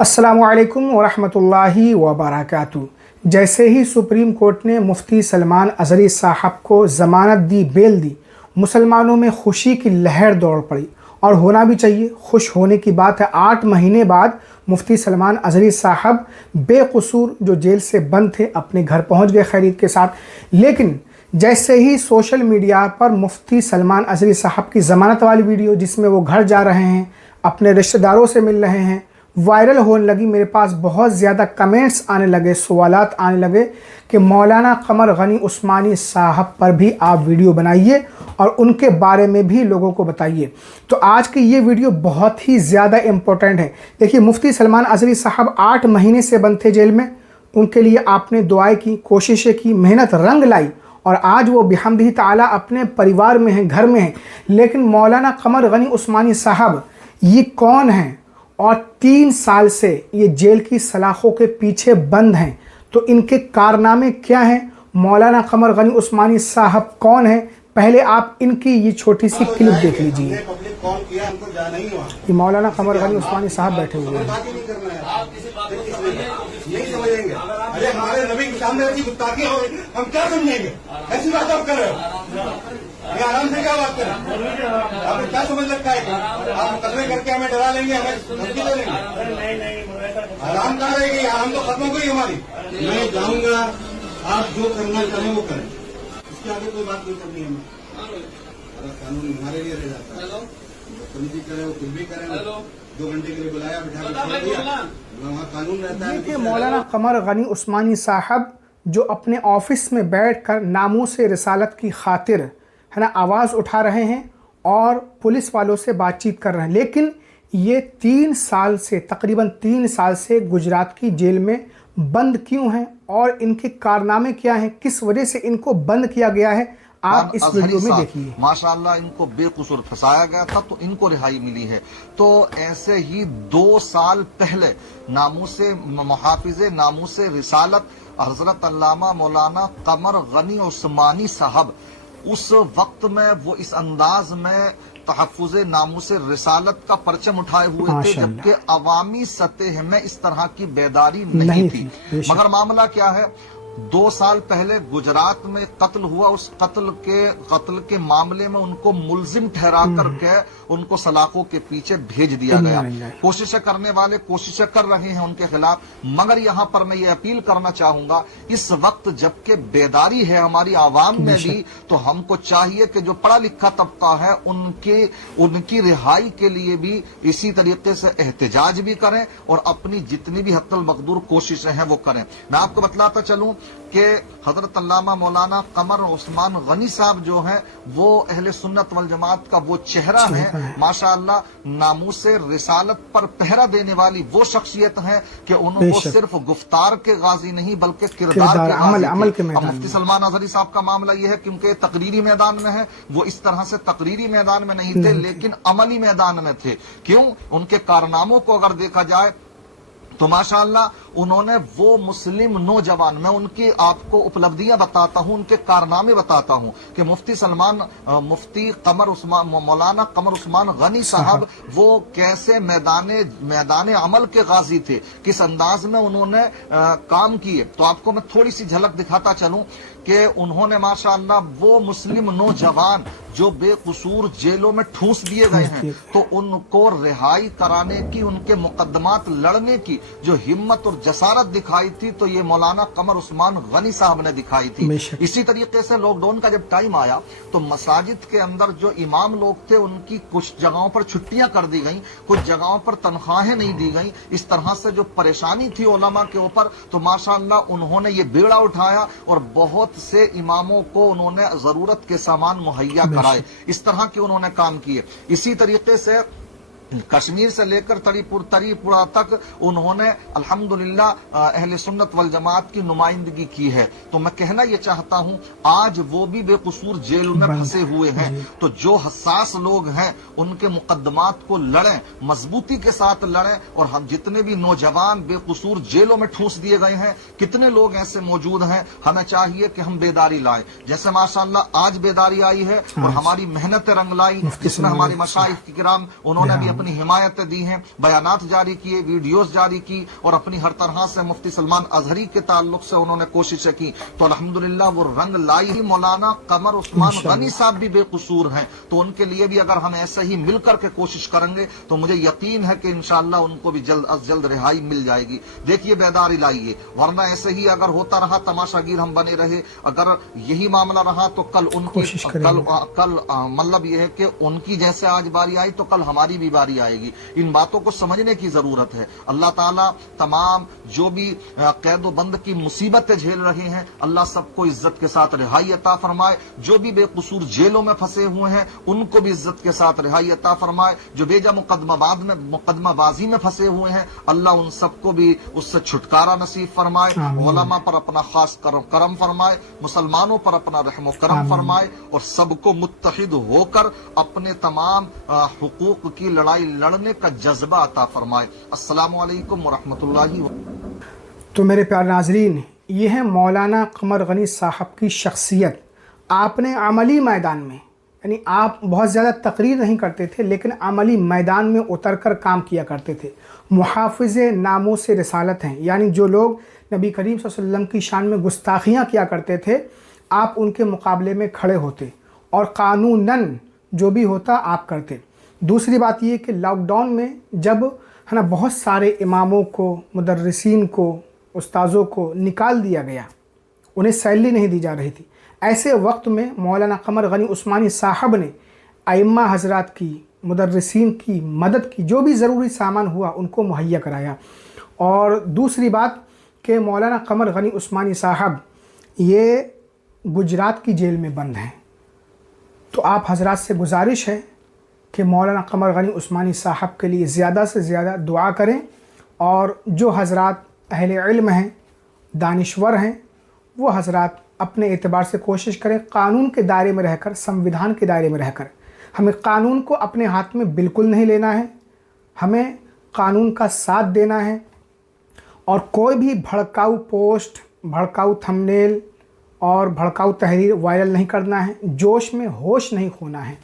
अस्सलामु अलैकुम वरहमतुल्लाहि वबरकातुहू। जैसे ही सुप्रीम कोर्ट ने मुफ्ती सलमान अज़हरी साहब को ज़मानत दी, बेल दी, मुसलमानों में खुशी की लहर दौड़ पड़ी और होना भी चाहिए, खुश होने की बात है। 8 महीने बाद मुफ्ती सलमान अज़हरी साहब बेकसूर जो जेल से बंद थे अपने घर पहुंच गए खैरियत के साथ। लेकिन जैसे ही सोशल मीडिया पर मुफ्ती सलमान अज़हरी साहब की ज़मानत वाली वीडियो जिसमें वो घर जा रहे हैं, अपने रिश्तेदारों से मिल रहे हैं, वायरल होने लगी, मेरे पास बहुत ज़्यादा कमेंट्स आने लगे, सवालात आने लगे कि मौलाना कमर गनी उस्मानी साहब पर भी आप वीडियो बनाइए और उनके बारे में भी लोगों को बताइए। तो आज की ये वीडियो बहुत ही ज़्यादा इम्पोर्टेंट है। देखिए, मुफ्ती सलमान अज़हरी साहब 8 महीने से बंद थे जेल में। उनके लिए आपने दुआएं की, कोशिशें की, मेहनत रंग लाई और आज वो बिहम्दिही ताला अपने परिवार में हैं, घर में हैं। लेकिन मौलाना कमर गनी उस्मानी साहब ये कौन हैं और 3 साल से ये जेल की सलाखों के पीछे बंद हैं, तो इनके कारनामे क्या हैं? मौलाना कमर गनी उस्मानी साहब कौन हैं? पहले आप इनकी ये छोटी सी क्लिप देख लीजिए। ये मौलाना कमर गनी उस्मानी साहब बैठे हुए हैं। अरे हमारे नबी के सामने ऐसी गुस्ताखी हो, हम क्या समझेंगे? ऐसी बात आप कर रहे हो? ये आराम से क्या बात कर रहे हैं? आपने क्या समझ रखा है? आप मुकदमे करके हमें डरा लेंगे, हमें धमकी दे देंगे? आराम कहाँ रहेगी? आराम तो खत्म हो गई हमारी। मैं जाऊंगा, आप जो करना चाहें वो करें, इसके आगे कोई बात नहीं करनी है। अगर कानून हमारे लिए रह जाता है, बदतमीजी करे वो कुछ भी करें, 2 घंटे के लिए बुलाया, बिठा के वहाँ कानून रहता है। देखिए, मौलाना कमर गनी उस्मानी साहब जो अपने ऑफिस में बैठकर नामूस रिसालत की खातिर है ना आवाज़ उठा रहे हैं और पुलिस वालों से बातचीत कर रहे हैं। लेकिन ये 3 साल से, तकरीबन 3 साल से गुजरात की जेल में बंद क्यों हैं और इनके कारनामे क्या हैं, किस वजह से इनको बंद किया गया है, आप इस वीडियो में देखिए। माशाअल्लाह, इनको बेकसूर फंसाया गया था तो इनको रिहाई मिली है। तो ऐसे ही 2 साल पहले नामूसे मुहाफिज़े नामूसे रिसालत हजरत अल्लामा मौलाना कमर गनी उस्मानी साहब उस वक्त में वो इस अंदाज में तहफ़्फ़ुज़ नामूस रिसालत का परचम उठाए हुए थे, जबकि अवामी सतह में इस तरह की बेदारी नहीं थी। मगर मामला क्या है, 2 साल पहले गुजरात में कत्ल हुआ, उस कत्ल के मामले में उनको मुल्जिम ठहरा करके उनको सलाखों के पीछे भेज दिया गया। कोशिशें करने वाले कोशिशें कर रहे हैं उनके खिलाफ, मगर यहाँ पर मैं ये अपील करना चाहूंगा, इस वक्त जबकि बेदारी है हमारी आवाम में भी, तो हमको चाहिए कि जो पढ़ा लिखा तबका है उनकी रिहाई के लिए भी इसी तरीके से एहतजाज भी करें और अपनी जितनी भी हत्तल मकदूर कोशिशें हैं वो करें। मैं आपको बतलाता चलूं कि हजरत अल्लामा मौलाना कमर उस्मान गनी साहब जो हैं वो अहले सुन्नत वल जमात का वो चेहरा है। माशाअल्लाह, नामूसे रिसालत पर पहरा देने वाली वो शख्सियत है कि उनको सिर्फ गुफ्तार के गाजी नहीं बल्कि किरदार के अमल के मैदान। मुफ्ती सलमान अज़हरी साहब का मामला यह है कि उनके तकरीरी मैदान में है, वो इस तरह से तकरीरी मैदान में नहीं थे लेकिन अमली मैदान में थे। क्यों? उनके कारनामों को अगर देखा जाए तो माशाअल्लाह उन्होंने वो मुस्लिम नौजवान, मैं उनकी आपको उपलब्धियां बताता हूं, उनके कारनामे बताता हूं कि मुफ्ती मौलाना कमर उस्मान गनी साहब वो कैसे मैदान अमल के गाजी थे, किस अंदाज में उन्होंने काम किए। तो आपको मैं थोड़ी सी झलक दिखाता चलूं कि उन्होंने माशाअल्लाह वो मुस्लिम नौजवान जो बेकसूर जेलों में ठूंस दिए गए हैं, तो उनको रिहाई कराने की, उनके मुकदमात लड़ने की जो हिम्मत और जसारत दिखाई थी, तो ये मौलाना कमर उस्मान गनी साहब ने दिखाई थी। इसी तरीके से लॉकडाउन का जब टाइम आया तो मसाजिद के अंदर जो इमाम लोग थे उनकी कुछ जगहों पर छुट्टियां कर दी गई, कुछ जगहों पर तनख्वाहें नहीं दी गई। इस तरह से जो परेशानी थी उलमा के ऊपर, तो माशाअल्लाह उन्होंने ये बेड़ा उठाया और बहुत से इमामों को उन्होंने जरूरत के सामान मुहैया कराए। इस तरह के उन्होंने काम किए। इसी तरीके से कश्मीर से लेकर तरीपुरा तक उन्होंने अल्हम्दुलिल्लाह अहले सुन्नत वल जमात की नुमाइंदगी की है। तो मैं कहना यह चाहता हूं, आज वो भी बेकसूर जेल में फंसे हुए हैं, तो जो हसास लोग हैं उनके मुकदमात को लड़ें, मजबूती के साथ लड़ें। और हम जितने भी नौजवान बेकसूर जेलों में ठूंस दिए गए हैं, कितने लोग ऐसे मौजूद हैं, हमें चाहिए कि हम बेदारी लाएं। जैसे माशाअल्लाह आज बेदारी आई है और हमारी मेहनत रंग लाई, जिसमें हमारे मशाइख किराम उन्होंने भी अपनी हिमायतें दी हैं, बयानात जारी किए, वीडियोस जारी की और अपनी हर तरह से मुफ्ती सलमान अजहरी के ताल्लुक से उन्होंने कोशिशें की। तो अल्हम्दुलिल्लाह वो रंग लाई ही। मौलाना कमर उस्मान गनी साहब भी बेकसूर हैं, तो उनके लिए भी अगर हम ऐसे ही मिलकर के कोशिश करेंगे तो मुझे यकीन है कि इंशाअल्लाह उनको भी जल्द अज जल्द रिहाई मिल जाएगी। देखिए बेदारी लाइए, वरना ऐसे ही अगर होता रहा, तमाशागीर हम बने रहे, अगर यही मामला रहा तो कल उनकी कल मतलब ये है कि उनकी जैसे आज बारी आई तो कल हमारी भी बारी आएगी। इन बातों को समझने की जरूरत है। अल्लाह ताला तमाम जो भी कैदो बंद की मुसीबतें झेल रहे हैं, अल्लाह सबको इज्जत के साथ रिहाई अता फरमाए। जो भी बेकसूर जेलों में फंसे हुए हैं उनको भी इज्जत के साथ रिहाई अता फरमाए। जो बेजा मुकदमाबाजी में फंसे हुए हैं, अल्लाह उन सबको भी उससे छुटकारा नसीब फरमाए। उलमा पर अपना खास करम फरमाए, मुसलमानों पर अपना रहम करम फरमाए और सबको मुत्तहिद होकर अपने तमाम हुकूक की लड़ाई लड़ने का जज्बा अता फरमाए। अस्सलामु अलैकुम वरहमतुल्लाहि व। तो मेरे प्यारे नाजरीन, ये है मौलाना कमर गनी साहब की शख्सियत। आपने अमली मैदान में, यानी आप बहुत ज़्यादा तकरीर नहीं करते थे लेकिन अमली मैदान में उतर कर काम किया करते थे। मुहाफ़िज़े नामूस रिसालत हैं, यानी जो लोग नबी करीम सल्लल्लाहु अलैहि वसल्लम की शान में गुस्ताखियाँ किया करते थे, आप उनके मुकाबले में खड़े होते और कानूनन जो भी होता आप करते। दूसरी बात ये कि लॉकडाउन में जब है ना बहुत सारे इमामों को, मुदर्रिसीन को, उस्ताज़ों को निकाल दिया गया, उन्हें सैलरी नहीं दी जा रही थी, ऐसे वक्त में मौलाना कमर गनी उस्मानी साहब ने अइम्मा हज़रात की, मुदर्रिसीन की मदद की, जो भी ज़रूरी सामान हुआ उनको मुहैया कराया। और दूसरी बात कि मौलाना कमर गनी उस्मानी साहब ये गुजरात की जेल में बंद हैं, तो आप हज़रात से गुजारिश है कि मौलाना कमर गनी उस्मानी साहब के लिए ज़्यादा से ज़्यादा दुआ करें। और जो हज़रात अहले इल्म हैं, दानिश्वर हैं, वो हज़रात अपने एतबार से कोशिश करें कानून के दायरे में रहकर, संविधान के दायरे में रहकर। हमें कानून को अपने हाथ में बिल्कुल नहीं लेना है, हमें कानून का साथ देना है और कोई भी भड़काऊ पोस्ट, भड़काऊ थंबनेल और भड़काऊ तहरीर वायरल नहीं करना है। जोश में होश नहीं खोना है।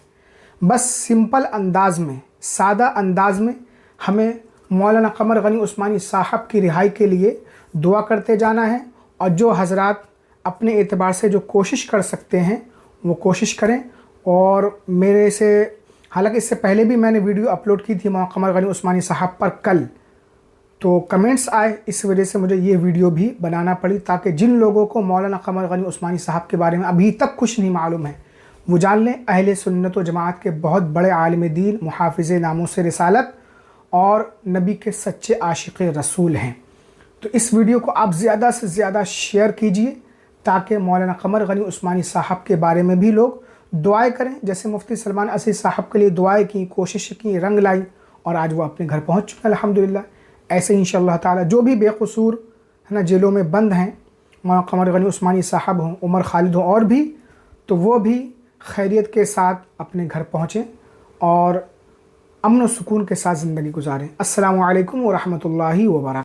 बस सिंपल अंदाज में, सादा अंदाज में हमें मौलाना कमर गनी उस्मानी साहब की रिहाई के लिए दुआ करते जाना है। और जो हज़रात अपने एतबार से जो कोशिश कर सकते हैं वो कोशिश करें। और मेरे से, हालांकि इससे पहले भी मैंने वीडियो अपलोड की थी मौलाना कमर गनी उस्मानी साहब पर कल, तो कमेंट्स आए, इस वजह से मुझे ये वीडियो भी बनाना पड़ी ताकि जिन लोगों को मौलाना कमर गनी उस्मानी साहब के बारे में अभी तक कुछ नहीं मालूम है वो जान लें। अहले सुन्नत व जमात के बहुत बड़े आलिम दीन, मुहाफ़िज़े नामूस रिसालत और नबी के सच्चे आशिक़ रसूल हैं। तो इस वीडियो को आप ज़्यादा से ज़्यादा शेयर कीजिए ताकि मौलाना कमर गनी उस्मानी साहब के बारे में भी लोग दुआएं करें। जैसे मुफ्ती सलमान अज़हरी साहब के लिए दुआएं की, कोशिश की, रंग लाई और आज वो अपने घर पहुँच चुके हैं अल्हम्दुलिल्लाह। ऐसे ही इंशाअल्लाह ताला जो भी बेकसूर है ना जेलों में बंद हैं, मौलाना कमर गनी उस्मानी साहब हों, उमर खालिद हों और भी, तो वो भी खैरियत के साथ अपने घर पहुँचें और अमन व सुकून के साथ ज़िंदगी गुजारें। अस्सलामु अलैकुम व रहमतुल्लाहि व बरकातहू।